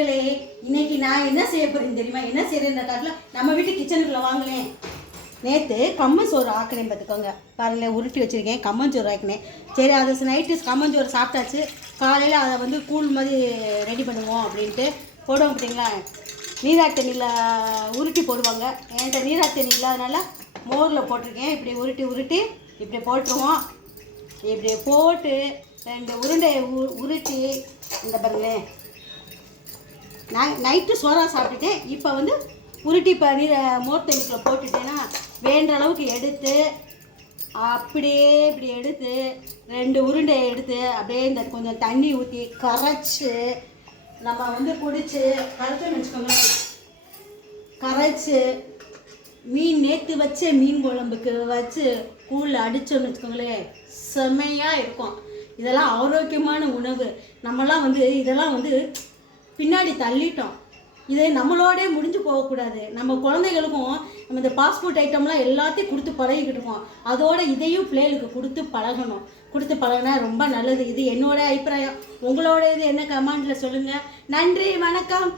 மக்களே, இன்னைக்கு நான் என்ன செய்ய போறேன் தெரியுமா? என்ன செய்யறேன்ற காட்டில் நம்ம வீட்டு கிச்சனுக்குள்ள வாங்கினேன். நேற்று கம்மஞ்சோறு ஆக்கினேன் பார்த்துக்கோங்க. பாருங்களேன், உருட்டி வச்சுருக்கேன். கம்மஞ்சோறு ஆக்கினேன். சரி, அதை நைட்டு கம்மஞ்சோறு சாப்பிட்டாச்சு. காலையில் அதை வந்து கூழ் மாதிரி ரெடி பண்ணுவோம் அப்படின்ட்டு போடுவோம். பார்த்தீங்களா, நீராட்டு தண்ணியில் உருட்டி போடுவாங்க. என்கிட்ட நீராட்டு தண்ணி இல்லாதனால மோரில் போட்டிருக்கேன். இப்படி உருட்டி இப்படி போட்டுருவோம். இப்படி போட்டு ரெண்டு உருண்டையை உருட்டி இந்த பாருங்களேன், நான் நைட்டு சோறா சாப்பிட்டுட்டேன். இப்போ வந்து உருட்டி இப்போ மோர் தண்ணிக்குள்ளே போட்டுட்டேன்னா வேண்ட அளவுக்கு எடுத்து அப்படியே இப்படி எடுத்து ரெண்டு உருண்டையை எடுத்து அப்படியே இந்த கொஞ்சம் தண்ணி ஊற்றி கரைச்சி நம்ம வந்து குடிச்சு கரைச்சோன்னு வச்சுக்கோங்களேன். கரைச்சி மீன் நேற்று வச்ச மீன் குழம்புக்கு வச்சு கூழில் அடித்தோன்னு வச்சுக்கோங்களேன், செம்மையாக இருக்கும். இதெல்லாம் ஆரோக்கியமான உணவு. நம்மலாம் வந்து இதெல்லாம் வந்து பின்னாடி தள்ளிட்டோம். இது நம்மளோடே முடிஞ்சு போகக்கூடாது. நம்ம குழந்தைகளுக்கும் நம்ம இந்த பாஸ்போர்ட் ஐட்டம்லாம் எல்லாத்தையும் கொடுத்து பழகிக்கிட்டு இருக்கோம். அதோட இதையும் பிள்ளைகளுக்கு கொடுத்து பழகணும். கொடுத்து பழகினா ரொம்ப நல்லது. இது என்னோட அபிப்பிராயம். உங்களோட இது என்ன கமெண்டில் சொல்லுங்கள். நன்றி, வணக்கம்.